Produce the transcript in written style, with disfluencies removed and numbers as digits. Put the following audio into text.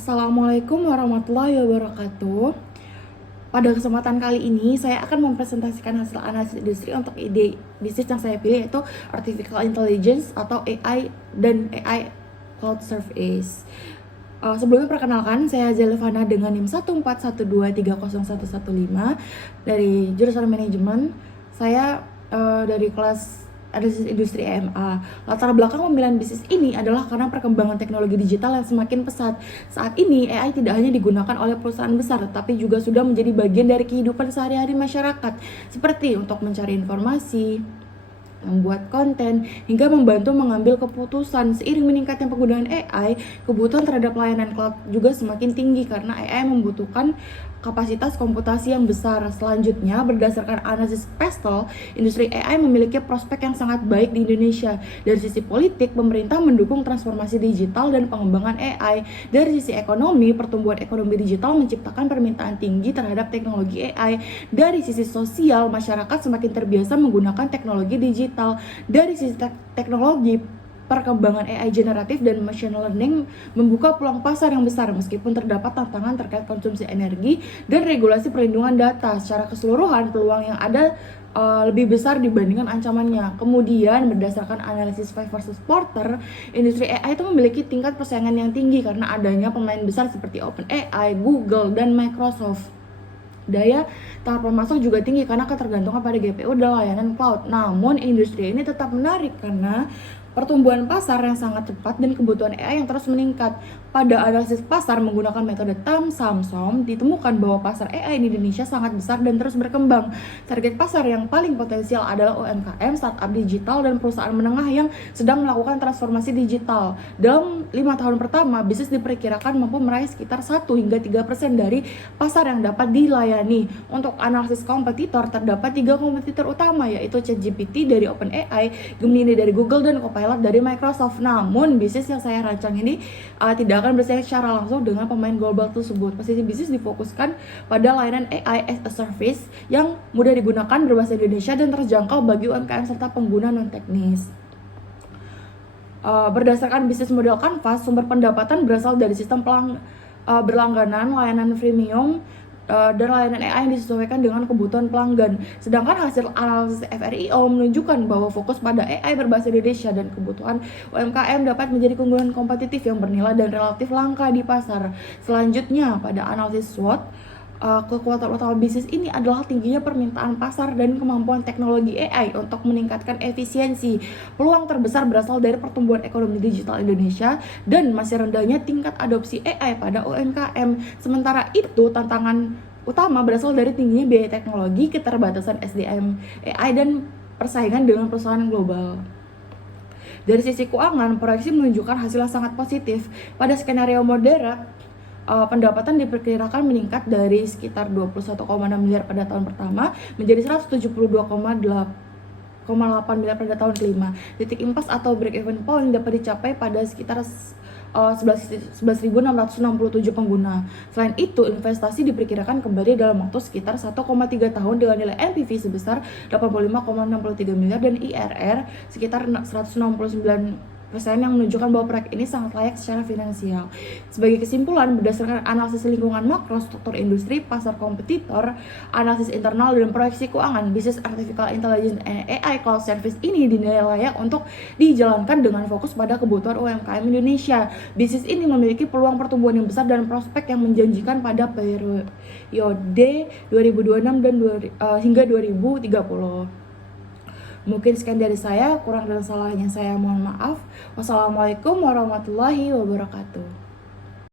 Assalamualaikum warahmatullahi wabarakatuh. Pada kesempatan kali ini, saya akan mempresentasikan hasil analisis industri untuk ide bisnis yang saya pilih, yaitu Artificial Intelligence atau AI dan AI Cloud Service. Sebelumnya perkenalkan, saya Zelvana dengan NIM 141230115 dari jurusan manajemen. Saya dari kelas analisis industri EMA. Latar belakang pemilihan bisnis ini adalah karena perkembangan teknologi digital yang semakin pesat. Saat ini AI tidak hanya digunakan oleh perusahaan besar, tetapi juga sudah menjadi bagian dari kehidupan sehari-hari masyarakat, seperti untuk mencari informasi, membuat konten, hingga membantu mengambil keputusan. Seiring meningkatnya penggunaan AI, kebutuhan terhadap layanan cloud juga semakin tinggi karena AI membutuhkan kapasitas komputasi yang besar. Selanjutnya, berdasarkan analisis Pestel, industri AI memiliki prospek yang sangat baik di Indonesia. Dari sisi politik, pemerintah mendukung transformasi digital dan pengembangan AI. Dari sisi ekonomi, pertumbuhan ekonomi digital menciptakan permintaan tinggi terhadap teknologi AI. Dari sisi sosial, masyarakat semakin terbiasa menggunakan teknologi digital. Dari sisi teknologi, perkembangan AI generatif dan machine learning membuka peluang pasar yang besar meskipun terdapat tantangan terkait konsumsi energi dan regulasi perlindungan data. Secara keseluruhan, peluang yang ada lebih besar dibandingkan ancamannya. Kemudian, berdasarkan analisis Five versus Porter, industri AI itu memiliki tingkat persaingan yang tinggi karena adanya pemain besar seperti OpenAI, Google, dan Microsoft. Daya tarik pemasok juga tinggi karena ketergantungan pada GPU dan layanan cloud. Namun, industri ini tetap menarik karena pertumbuhan pasar yang sangat cepat dan kebutuhan AI yang terus meningkat. Pada analisis pasar menggunakan metode Thomson, ditemukan bahwa pasar AI di Indonesia sangat besar dan terus berkembang. Target pasar yang paling potensial adalah UMKM, startup digital, dan perusahaan menengah yang sedang melakukan transformasi digital. Dalam 5 tahun pertama, bisnis diperkirakan mampu meraih sekitar 1 hingga 3% dari pasar yang dapat dilayani. Untuk analisis kompetitor, terdapat 3 kompetitor utama, yaitu ChatGPT dari OpenAI, Gemini dari Google, dan Copilot dari Microsoft. Namun, bisnis yang saya rancang ini tidak akan bersaing secara langsung dengan pemain global tersebut. Posisi bisnis difokuskan pada layanan AI as a service yang mudah digunakan, berbahasa Indonesia, dan terjangkau bagi UMKM serta pengguna non-teknis. Berdasarkan bisnis model Canvas, sumber pendapatan berasal dari sistem berlangganan, layanan freemium, dan layanan AI yang disesuaikan dengan kebutuhan pelanggan. Sedangkan hasil analisis FRIO menunjukkan bahwa fokus pada AI berbahasa Indonesia dan kebutuhan UMKM dapat menjadi keunggulan kompetitif yang bernilai dan relatif langka di pasar. Selanjutnya, pada analisis SWOT, kekuatan utama bisnis ini adalah tingginya permintaan pasar dan kemampuan teknologi AI untuk meningkatkan efisiensi. Peluang terbesar berasal dari pertumbuhan ekonomi digital Indonesia dan masih rendahnya tingkat adopsi AI pada UMKM. Sementara itu, tantangan utama berasal dari tingginya biaya teknologi, keterbatasan SDM AI, dan persaingan dengan perusahaan global. Dari sisi keuangan, proyeksi menunjukkan hasil yang sangat positif. Pada skenario moderat, pendapatan diperkirakan meningkat dari sekitar 21,6 miliar pada tahun pertama menjadi 172,8 miliar pada tahun kelima. Titik impas atau break even point dapat dicapai pada sekitar 11.667 pengguna. Selain itu, investasi diperkirakan kembali dalam waktu sekitar 1,3 tahun dengan nilai NPV sebesar 85,63 miliar dan IRR sekitar 169% yang menunjukkan bahwa proyek ini sangat layak secara finansial. Sebagai kesimpulan, berdasarkan analisis lingkungan makro, struktur industri, pasar kompetitor, analisis internal, dan proyeksi keuangan, bisnis Artificial Intelligence and AI Cloud Service ini dinilai layak untuk dijalankan dengan fokus pada kebutuhan UMKM Indonesia. Bisnis ini memiliki peluang pertumbuhan yang besar dan prospek yang menjanjikan pada periode 2026 hingga 2030. Mungkin sekian dari saya, kurang dan salahnya saya mohon maaf. Wassalamualaikum warahmatullahi wabarakatuh.